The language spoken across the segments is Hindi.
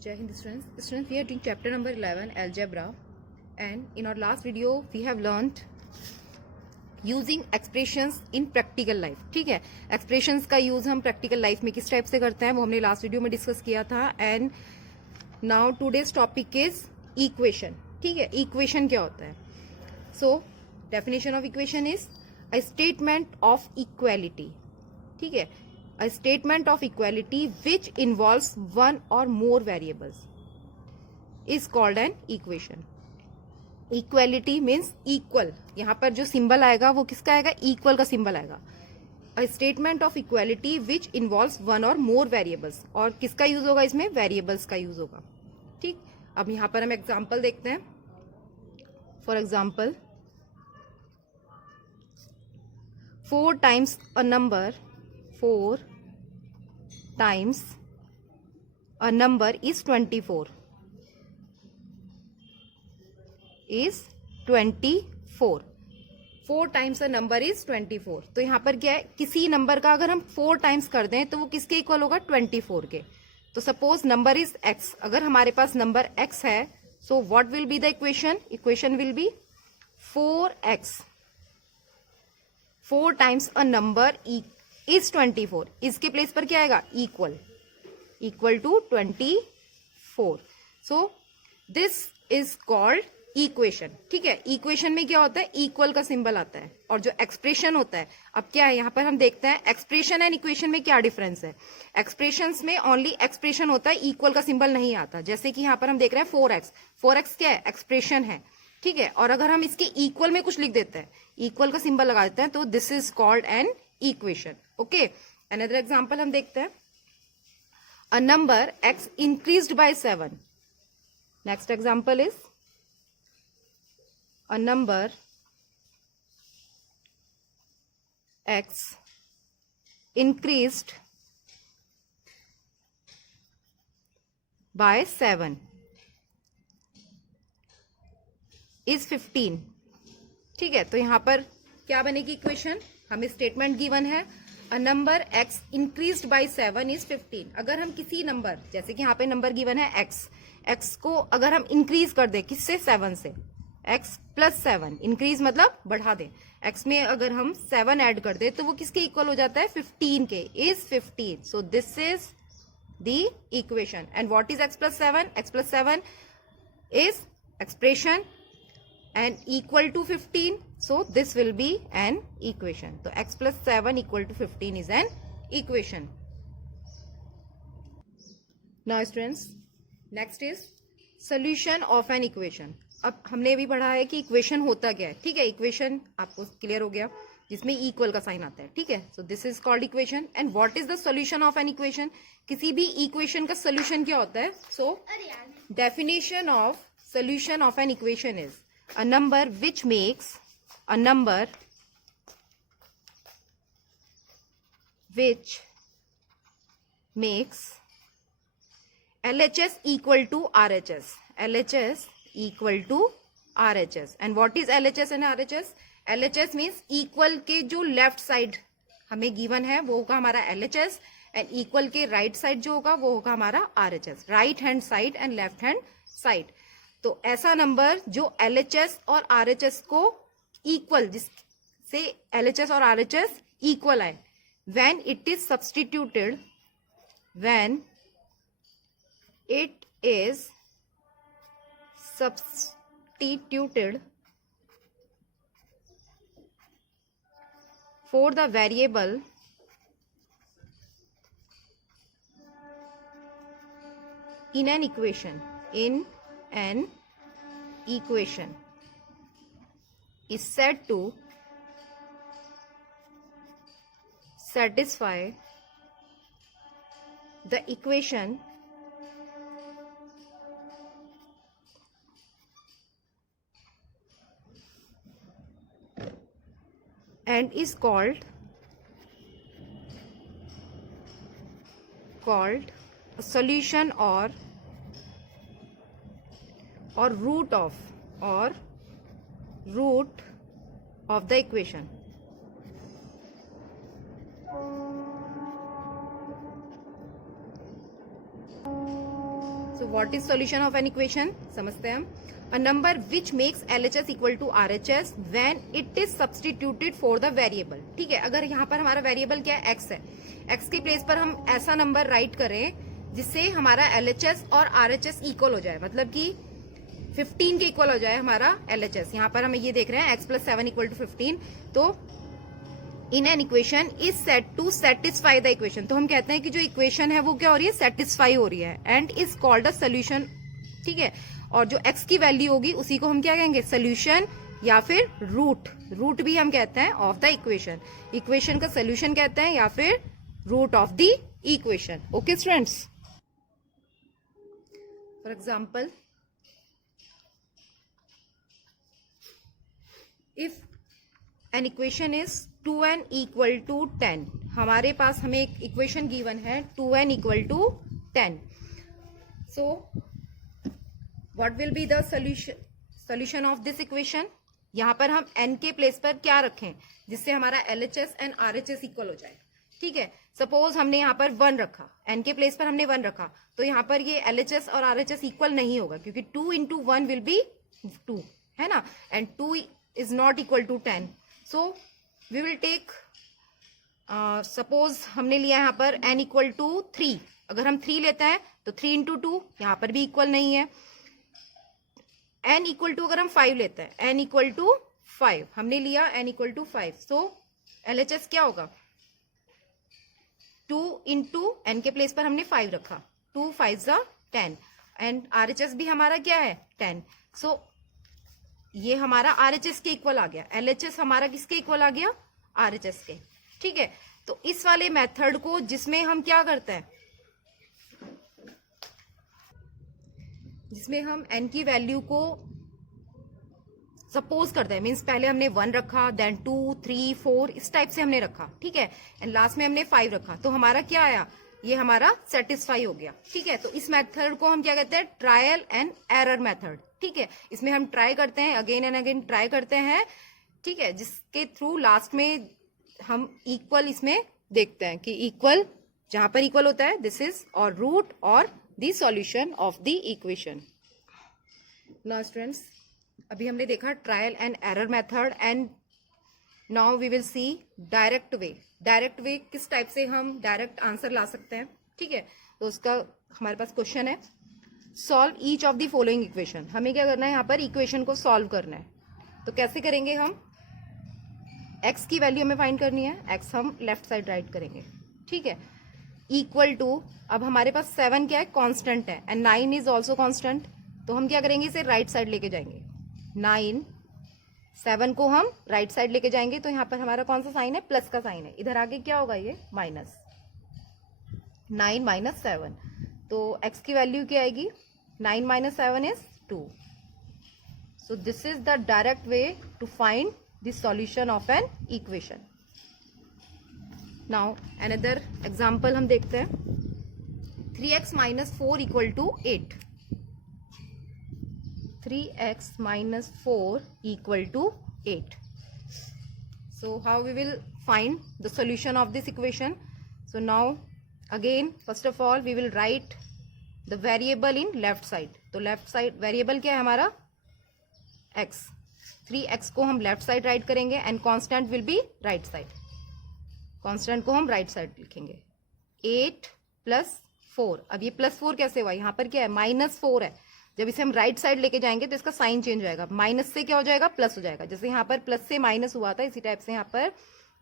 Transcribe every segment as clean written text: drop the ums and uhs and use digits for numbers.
Jai Hind students. Students, we are doing chapter number 11, algebra, and in our last video we have learned using expressions in practical life. ठीक है, एक्सप्रेशंस का यूज हम प्रैक्टिकल लाइफ में किस टाइप से करते हैं वो हमने लास्ट वीडियो में डिस्कस किया था. And now today's topic is equation. ठीक है, इक्वेशन क्या होता है? So definition of equation is a statement of equality. ठीक है, a statement of equality which involves one और more variables is called an equation. Equality means equal. यहां पर जो सिंबल आएगा वो किसका आएगा? इक्वल का सिंबल आएगा. अ statement of equality which involves one और मोर वेरिएबल्स. और किसका यूज होगा इसमें? वेरिएबल्स का यूज होगा. ठीक, अब यहां पर हम एग्जांपल देखते हैं. For example, 4 times a number, 4 times a number is 24. Is 24. 4 times a number is 24. तो यहां पर क्या है? किसी नंबर का अगर हम 4 टाइम्स कर दें तो वो किसके इक्वल होगा? 24 के. तो सपोज नंबर इज x. अगर हमारे पास नंबर x है, so what will be the equation? Equation will be 4x. 4 times a number is 24. इसके प्लेस पर क्या आएगा? Equal. Equal to 24. So this is called equation. ठीक है, इक्वेशन में क्या होता है? इक्वल का सिंबल आता है. और जो एक्सप्रेशन होता है, अब क्या है यहां पर हम देखते हैं एक्सप्रेशन एंड इक्वेशन में क्या डिफरेंस है. एक्सप्रेशंस में ओनली एक्सप्रेशन होता है, इक्वल का सिंबल नहीं आता. जैसे कि यहां पर हम देख रहे हैं 4x. 4x क्या है? एक्सप्रेशन है. ठीक है, और अगर हम इसके इक्वल में कुछ लिख देते हैं, इक्वल का सिंबल लगा देते हैं, तो this is called an equation. Okay, another example हम देखते हैं. A number x increased by 7. Next example is a number x increased by 7 is 15. ठीक है, तो यहां पर क्या बनेगी इक्वेशन? हमें स्टेटमेंट गिवन है, a number x increased by 7 is 15. अगर हम किसी नंबर, जैसे कि यहां पे नंबर गिवन है x को अगर हम इंक्रीज कर दे, किससे? 7 से. x प्लस 7, इंक्रीज मतलब बढ़ा दें. x में अगर हम 7 ऐड कर दे तो वो किसके इक्वल हो जाता है? 15 के. Is 15. So this is the equation. And what is x plus 7? x plus 7 is expression and equal to 15. So this will be an equation. तो x plus 7 equal to 15 is an equation. Now students, next is solution of an equation. अब हमने भी पढ़ा है कि इक्वेशन होता क्या है. ठीक है, इक्वेशन आपको क्लियर हो गया, जिसमें इक्वल का साइन आता है. ठीक है, सो this is called equation. And what is the solution of an equation? किसी भी इक्वेशन का सॉल्यूशन क्या होता है? So definition of solution of an equation is a number which makes a number which makes LHS equal to RHS. LHS equal to RHS. And what is LHS and RHS? LHS means equal के जो लेफ्ट साइड हमें गिवन है वो होगा हमारा LHS, एंड इक्वल के राइट साइड जो होगा वो होगा हमारा RHS. Right hand side and left hand side. तो ऐसा नंबर जो LHS और RHS को इक्वल, जिससे LHS और RHS इक्वल आए, when it is substituted, when it is substituted for the variable in an equation, is said to satisfy the equation and is called a solution or root of the equation. So what is solution of an equation, समझते हैं हम. A number which makes LHS equal to RHS when it is substituted for the variable. ठीक है, अगर यहाँ पर हमारा वेरिएबल क्या है, x है, x के प्लेस पर हम ऐसा नंबर राइट करें जिससे हमारा LHS और RHS इक्वल हो जाए, मतलब कि 15 के इक्वल हो जाए हमारा LHS. यहाँ पर हम ये देख रहे हैं x प्लस 7 इक्वल टू 15. तो in an equation is set to satisfy the equation. तो हम कहते हैं कि जो इक्वेशन है वो क्या हो रही है, सेटिस्फाई हो रही है, and is called a solution. ठीक है, और जो x की वैल्यू होगी उसी को हम क्या कहेंगे, सोल्यूशन या फिर रूट. रूट भी हम कहते हैं ऑफ द इक्वेशन. इक्वेशन का सोल्यूशन कहते हैं या फिर root of the equation. Okay students, for example if an equation is 2n equal to 10. हमारे पास हमें एक इक्वेशन गिवन है 2n equal to 10. So what will be the solution of this equation. यहां पर हम n के प्लेस पर क्या रखें जिससे हमारा LHS एंड RHS इक्वल हो जाए. ठीक है, सपोज हमने यहाँ पर 1 रखा, n के प्लेस पर हमने 1 रखा, तो यहाँ पर ये LHS और RHS इक्वल नहीं होगा क्योंकि 2 into 1 विल बी 2, है ना, and 2 is not equal to 10. So we will take, suppose हमने लिया यहाँ पर n इक्वल टू 3. अगर हम 3 लेते हैं तो 3 into 2 यहाँ पर भी इक्वल नहीं है. n इक्वल टू अगर हम 5 लेते हैं, n इक्वल टू 5 हमने लिया, n equal to 5. So LHS क्या होगा, 2 into n के प्लेस पर हमने 5 रखा, 2 5 जा 10, एंड RHS भी हमारा क्या है 10. सो ये हमारा RHS के इक्वल आ गया, LHS हमारा किसके इक्वल आ गया, RHS के. ठीक है, तो इस वाले मेथड को जिसमें हम क्या करते हैं, जिसमें हम n की वैल्यू को सपोज करते हैं, मीन्स पहले हमने 1 रखा, देन 2 3 4 इस टाइप से हमने रखा. ठीक है, एंड लास्ट में हमने 5 रखा, तो हमारा क्या आया, ये हमारा सेटिस्फाई हो गया. ठीक है, तो इस मेथड को हम क्या कहते हैं, ट्रायल एंड एरर मेथड. ठीक है, इसमें हम ट्राई करते हैं, अगेन एंड अगेन ट्राई करते हैं. ठीक है, जिसके थ्रू लास्ट में हम इक्वल इसमें देखते हैं कि इक्वल जहां पर इक्वल होता है दिस इज और रूट और the solution of the equation. Now students, अभी हमने देखा trial and error method, and now we will see direct way. Direct way किस टाइप से हम डायरेक्ट आंसर ला सकते हैं. ठीक है, तो उसका हमारे पास क्वेश्चन है, solve each of the following equation. हमें क्या करना है, यहाँ पर इक्वेशन को सॉल्व करना है. तो कैसे करेंगे हम, x की वैल्यू हमें फाइंड करनी है, x हम लेफ्ट साइड राइट करेंगे. ठीक है, इक्वल टू, अब हमारे पास 7 क्या है, कांस्टेंट है, एंड 9 इज ऑल्सो कांस्टेंट. तो हम क्या करेंगे, इसे राइट साइड लेके जाएंगे. 9 7 को हम राइट साइड लेके जाएंगे, तो यहाँ पर हमारा कौन सा साइन है, प्लस का साइन है. इधर आगे क्या होगा, ये माइनस. 9 माइनस 7, तो x की वैल्यू क्या आएगी, 9 minus 7 is 2. So this is the direct way to find the solution of an equation. Now another example हम देखते हैं, 3x minus 4 equal to 8. 3x minus 4 equal to 8. So how we will find the solution of this equation? So now again first of all we will write the variable in left side. तो left side variable क्या है हमारा, x. 3x को हम left side write करेंगे and constant will be right side. constant को हम right side लिखेंगे. 8 plus 4. अब ये plus 4 कैसे हुआ, यहाँ पर क्या है, minus 4 है. जब इसे हम राइट साइड लेके जाएंगे तो इसका साइन चेंज हो जाएगा, माइनस से क्या हो जाएगा, प्लस हो जाएगा. जैसे यहाँ पर प्लस से माइनस हुआ था, इसी टाइप से यहाँ पर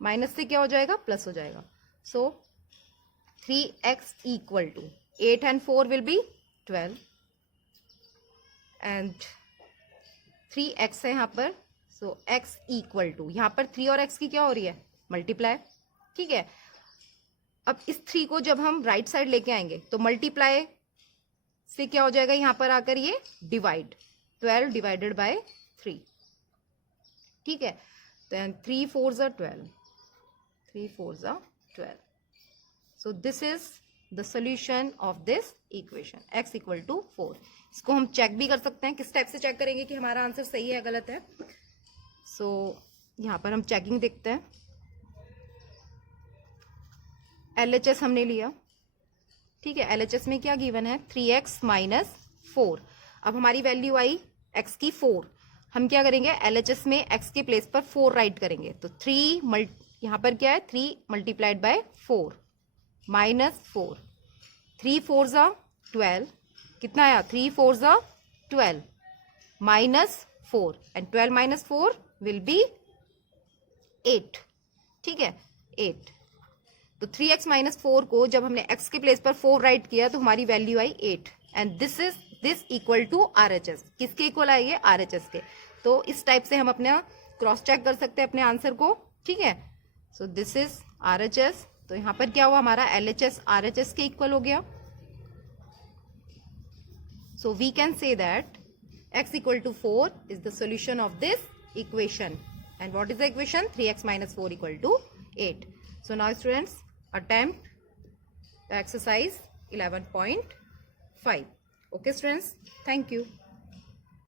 माइनस से क्या हो जाएगा, प्लस हो जाएगा. So 3x equal to 8 and 4 will be 12 and 3x है यहाँ पर. सो x इक्वल टू, यहाँ पर 3 और x की क्या हो रही है, मल्टीप्लाई. ठीक है, अब इस 3 को जब हम राइट साइड लेके आएंगे तो मल्टीप्लाई से क्या हो जाएगा, यहां पर आकर ये डिवाइड, 12 डिवाइडेड बाय 3. ठीक है, तो 3 4s are 12, 3 4s are 12. So this is the solution of this equation, x equal to 4. इसको हम चेक भी कर सकते हैं, किस टाइप से चेक करेंगे कि हमारा आंसर सही है या गलत है. सो यहाँ पर हम चेकिंग देखते हैं. LHS हमने लिया. ठीक है, LHS में क्या गिवन है 3x माइनस 4। अब हमारी वैल्यू आई x की 4, हम क्या करेंगे LHS में x के प्लेस पर 4 राइट करेंगे, तो 3 यहाँ पर क्या है 3 मल्टीप्लाइड बाय 4 माइनस 4, 3 4 जा 12, कितना आया 3 4 जा 12 minus 4 and 12 minus 4 will B 8, ठीक है 8। तो 3x माइनस 4 को जब हमने x के प्लेस पर 4 राइट किया तो हमारी वैल्यू आई 8 and this equal to RHS। किसके इक्वल आएंगे RHS के। तो इस टाइप से हम अपना क्रॉस चेक कर सकते हैं अपने आंसर को, ठीक है। सो दिस इज RHS। तो यहाँ पर क्या हुआ हमारा LHS RHS के इक्वल हो गया। So we can say that x equal to 4 is the solution of this equation. And what is the equation? 3x minus 4 equal to 8. So now students attempt the exercise 11.5. Okay students, thank you.